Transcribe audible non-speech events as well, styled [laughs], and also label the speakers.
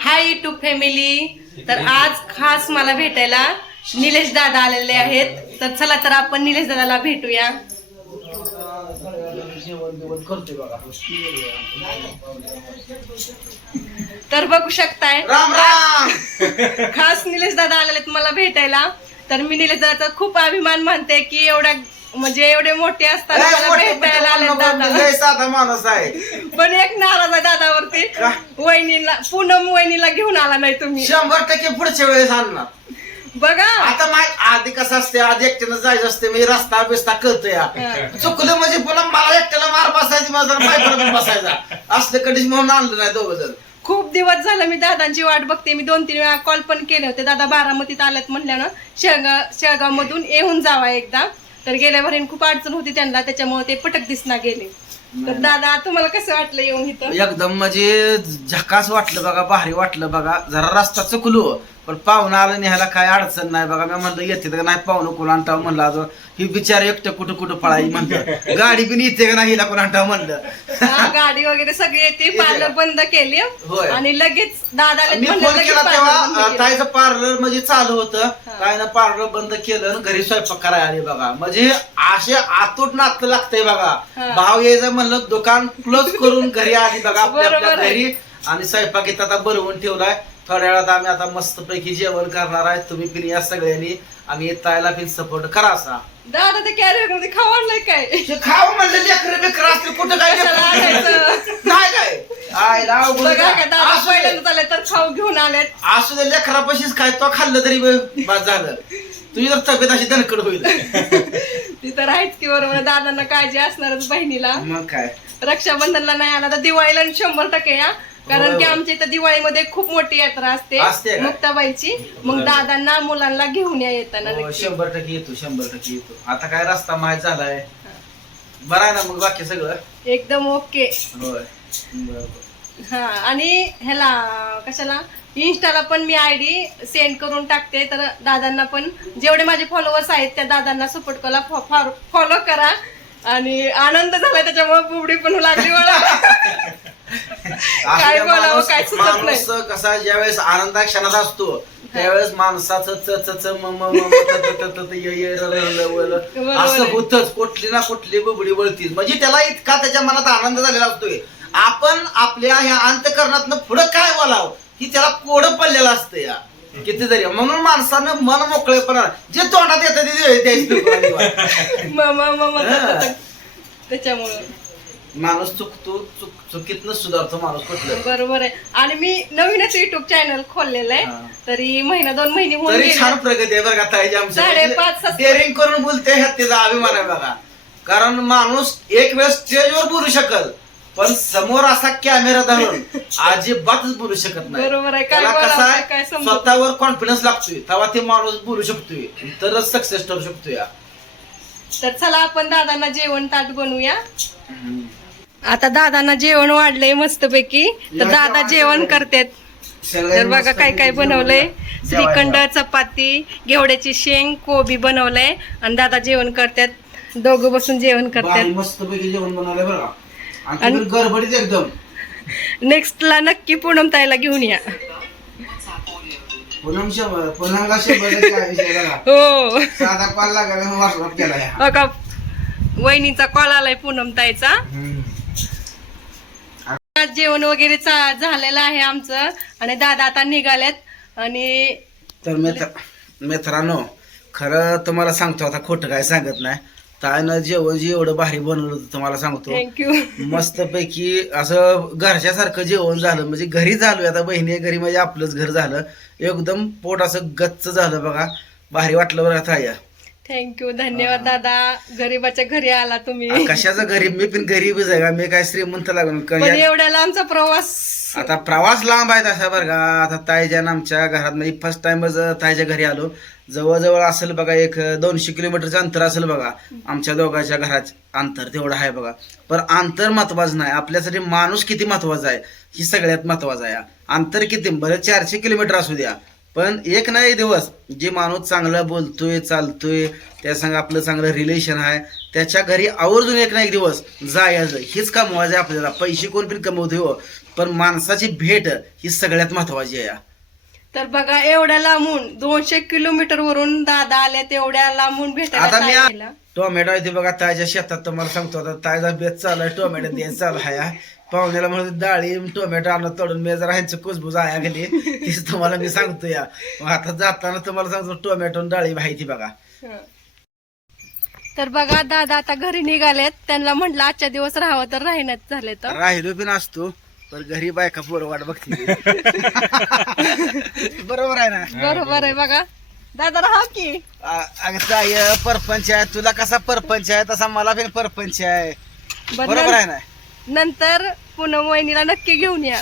Speaker 1: हाय YouTube family तर आज खास मला भेटायला निलेश दादा आलेले आहेत. तर चला तर आपण निलेश दादाला भेटूया. तर बघू शकताय.
Speaker 2: राम राम.
Speaker 1: खास निलेश दादा आलेले आहेत मला भेटायला. तर मी निलेश दादाचा खूप अभिमान मानते की एवढ्या म्हणजे एवढे मोठे असताना
Speaker 2: ए,
Speaker 1: मला
Speaker 2: मोठे
Speaker 1: भेटायला आले
Speaker 2: मोठे
Speaker 1: दादा.
Speaker 2: लय साधा माणूस आहे.
Speaker 1: पण एक नाराज आहे दादावरती? वहिनीला पूनम वहिनीला घेऊन आला नाही तुम्ही.
Speaker 2: शंभर टक्के पुढच्या वेळेस आणणार.
Speaker 1: बघा.
Speaker 2: आता माय आधी कसं असते आधी एकट्यानं जायचं असते मी रस्ता बिस्ता कळतो या. चुकलं म्हणजे पुन्हा मला एकट्याला मार बसायची माझा पाय बसायचा. असलं कंडिशन म्हणून आणलं नाही दोघं जण
Speaker 1: खूप दिवस झालं मी दादांची वाट बघते. मी दोन तीन वेळा कॉल पण केले होते. दादा बारामतीत आल्यात म्हणल्यानं शेळगाव शेळगाव मधून येऊन जावा एकदा. तर गेल्या भरीन खूप अडचण होती त्यांना त्याच्यामुळे ते पटक दिसना गेले. तर दादा तुम्हाला कसं वाटलं येऊन इथं?
Speaker 2: एकदम म्हणजे झकास वाटलं बघा भारी वाटलं बघा. जरा रस्ता चुकलो पण पाहुणं आलं न्यायला काय अडचण नाही बघा. मी म्हणलं येते का नाही पाहुणं कोण आणताव म्हणलं अजून. ही बिचार एकटं कुठं कुठं पळाई म्हणलं. गाडी बिन येते का नाही हिला कोण आणताव म्हणलं.
Speaker 1: हा, गाडी वगैरे सगळे येते पार्लर बंद केले.
Speaker 2: होय.
Speaker 1: आणि लगेच दादा आले
Speaker 2: मी
Speaker 1: म्हणलं
Speaker 2: फोन
Speaker 1: लगेच
Speaker 2: केला
Speaker 1: parlor
Speaker 2: तेव्हा
Speaker 1: बंद
Speaker 2: अं,
Speaker 1: केलं.
Speaker 2: ताईचं पार्लर म्हणजे चालू होतं. ताईनं पार्लर बंद केलं आणि घरी स्वयंपाक करायला आले बघा. म्हणजे असे आतूट नातं लागतंय बघा. भाव यायचं म्हणलं दुकान क्लोज करून घरी आली बघा आपल्या आपल्या
Speaker 1: बरोबर आहे.
Speaker 2: घरी. आणि स्वयंपाक इथं आता बनवून ठेवलाय. थोड्या वेळात आम्ही आता मस्त पैकी जेवण करणार आहे. तुम्ही पिन या सगळ्यांनी. आणि ताईला पिन सपोर्ट करा असा.
Speaker 1: दादा ते कॅरियरमध्ये काय?
Speaker 2: खाऊ म्हणलं लेकर बिकर असतील कुठं काय
Speaker 1: कशाला
Speaker 2: लेकरं?
Speaker 1: आणायचं?
Speaker 2: नाही काय आयला अवघड
Speaker 1: बघा
Speaker 2: आहे.
Speaker 1: का दादा
Speaker 2: असू दे.
Speaker 1: पहिल्यांदा तर खाऊ घेऊन आलेत
Speaker 2: असू दे लेकरापाशीच काय तो खाल्लं तरी बस झालं तुझी जर तब्येत अशी दणकड होईल [laughs]
Speaker 1: ती तर आहेच की बरोबर दादांना काळजी असणारच बहिणीला
Speaker 2: मग काय
Speaker 1: रक्षाबंधनला नाही आला तर दिवाळीला शंभर टक्के या कारण की. आमच्या इथं दिवाळीमध्ये खूप मोठी यात्रा असते
Speaker 2: असते का?
Speaker 1: मुक्ताबाईची मग दादांना मुलांना घेऊन या येताना
Speaker 2: हो,
Speaker 1: नक्की.
Speaker 2: शंभर टक्के येतो शंभर टक्के येतो आता काय रस्ता माहीत झालाय बरं आहे ना मग बाकी सगळं
Speaker 1: एकदम ओके
Speaker 2: होय.
Speaker 1: हा आणि ह्याला कशाला? इन्स्टाला पण मी आय डी सेंड करून टाकते तर दादांना पण. जेवढे माझे फॉलोअर्स आहेत त्या दादांना सपोर्ट करा फॉलो करा. आणि आनंद झाला त्याच्यामुळे बुबडी पण लागली मला. काय बोलावं काय सुचत नाही.
Speaker 2: माणूस कसा ज्यावेळेस आनंदा क्षणात असतो त्यावेळेस माणसाचं च च च म म म म त त त त य य र र ल व ल.
Speaker 1: बरोबर.
Speaker 2: असं. होतच कुठली ना कुठली बुबडी वळतीच. म्हणजे त्याला इतका त्याच्या मनात आनंद झालेला असतोय. आपण आपल्या ह्या अंतकरणातनं पुढं काय बोलावं? ही त्याला कोडं पडलेलं असतं या. कितीतरी म्हणून माणसानं मन मोकळेपणा जे तोंडात येतं ते द्यायचं
Speaker 1: त्याच्यामुळं.
Speaker 2: माणूस चुकतो चुक चुकीतनं सुधारतो माणूस कुठलं.
Speaker 1: बरोबर आहे. आणि मी नवीनच युट्यूब चॅनल खोललेलं आहे. तरी महिना दोन महिने होऊन
Speaker 2: छान प्रगती आहे बरं का आमच्या डेअरिंग करून बोलते ह्यात त्याचा अभिमान आहे बघा. कारण माणूस एक वेळ स्टेजवर बोलू शकल. पण समोर असा कॅमेरा धरून [laughs] अजिबातच बोलू शकत नाही.
Speaker 1: बरोबर आहे. काय
Speaker 2: त्याला
Speaker 1: बोलावं,
Speaker 2: कसं आहे,
Speaker 1: काय समजत
Speaker 2: स्वतःवर कॉन्फिडन्स लागतोय. तेव्हा ते माणूस बोलू शकतोय. तरच सक्सेस ठरू शकतोय. या.
Speaker 1: तर चला आपण दादांना जेवण ताट बनवूया. आता दादांना जेवण वाढलंय मस्तपैकी. तर
Speaker 2: या
Speaker 1: दादा
Speaker 2: जेवण.
Speaker 1: करतात. तर बघा
Speaker 2: मस्त
Speaker 1: काय काय
Speaker 2: पैकी
Speaker 1: बनवलंय. श्रीखंड चपाती घेवड्याची शेंग कोबी बनवलंय. आणि दादा जेवण करतात. दोघं बसून जेवण करतात.
Speaker 2: मस्त पैकी जेवण बनवलंय बरं का. आणि गडबडीत एकदम.
Speaker 1: नेक्स्टला नक्की पूनम ताईला घेऊन या.
Speaker 2: पुनम शंभर पुनमला शंभर.
Speaker 1: हो.
Speaker 2: साधा कॉल लागला व्हॉट्सअप केला या.
Speaker 1: बघा वहिनीचा कॉल आलाय पूनम ताईचा.
Speaker 2: हम्म.
Speaker 1: आज जेवण वगैरे चा- झालेलं आहे आमचं. आणि दादा आता निघाल्यात आणि
Speaker 2: तर मित्र मित्रांनो खरं तुम्हाला सांगतो आता खोटं काय सांगत नाही. ताईनं जेवण जे एवढं भारी बनवलं होतं तुम्हाला सांगतो.
Speaker 1: थँक्यू
Speaker 2: मस्त पैकी असं घरच्यासारखं जेवण झालं. म्हणजे घरी झालोय आता बहिणी घरी म्हणजे आपलंच घर झालं. एकदम पोट असं गच्च झालं बघा. भारी वाटलं बरं ताई.
Speaker 1: थँक्यू धन्यवाद दादा. गरीबाच्या घरी आला तुम्ही.
Speaker 2: कशाचं गरीब? मी पण गरीबच आहे का? मी काय श्रीमंत लागून
Speaker 1: पण एवढ्या लांबचा प्रवास.
Speaker 2: आता प्रवास लांब आहे तसा बरं का. आता आणि आमच्या घरात म्हणजे फर्स्ट टाइमच ताईच्या घरी आलो. जवळजवळ असेल बघा एक दोनशे किलोमीटरचं अंतर असेल बघा. आमच्या दोघांच्या घरात अंतर तेवढं आहे बघा. पण अंतर महत्वाचं नाही. आपल्यासाठी माणूस किती महत्त्वाचा आहे? ही सगळ्यात महत्वाचं आहे. अंतर किती? बरं चारशे किलोमीटर असू द्या. पण एक ना एक दिवस जे माणूस चांगला बोलतोय चालतोय त्या संग आपलं चांगलं रिलेशन आहे त्याच्या घरी आवर्जून एक ना एक दिवस जायचं हेच कमवायचं आहे आपल्याला पैसे कोण पण कमवतोय हो पण माणसाची भेट ही सगळ्यात महत्वाची आहे
Speaker 1: तर बघा एवढ्या लांबून दोनशे किलोमीटर वरून दादा आले तेवढ्या लांबून
Speaker 2: आता मी आ-. टोमॅटो आहे ते बघा तायच्या शेतात तुम्हाला सांगतो आता तायचा बेत चालू आहे टोमॅटो द्यायचा चालू आहे. पाहुण्याला म्हणून डाळी टोमॅटो आणून तोडून मी जरा ह्यांचं कुसबुज आहे गेली [laughs] तीच तुम्हाला मी सांगतो या मग आता जाताना तुम्हाला सांगतो टोमॅटो आणि डाळी माहिती बघा.
Speaker 1: तर बघा दादा आता घरी निघालेत. त्यांना म्हटलं आजच्या दिवस राहावं तर राहिनाच झाले तर.
Speaker 2: राहिलो बी नसतो पण घरी बायका पोरं वाट बघते. [laughs] बरोबर आहे ना?
Speaker 1: बरोबर आहे बघा. दादा राहा की.
Speaker 2: आ- अगं ताई परपंच आहे. तुला कसा परपंच आहे? तसा मला पण परपंच आहे.
Speaker 1: बरं,
Speaker 2: बरोबर आहे ना?
Speaker 1: नंतर पुन्हा वहिनीला नक्की घेऊन या.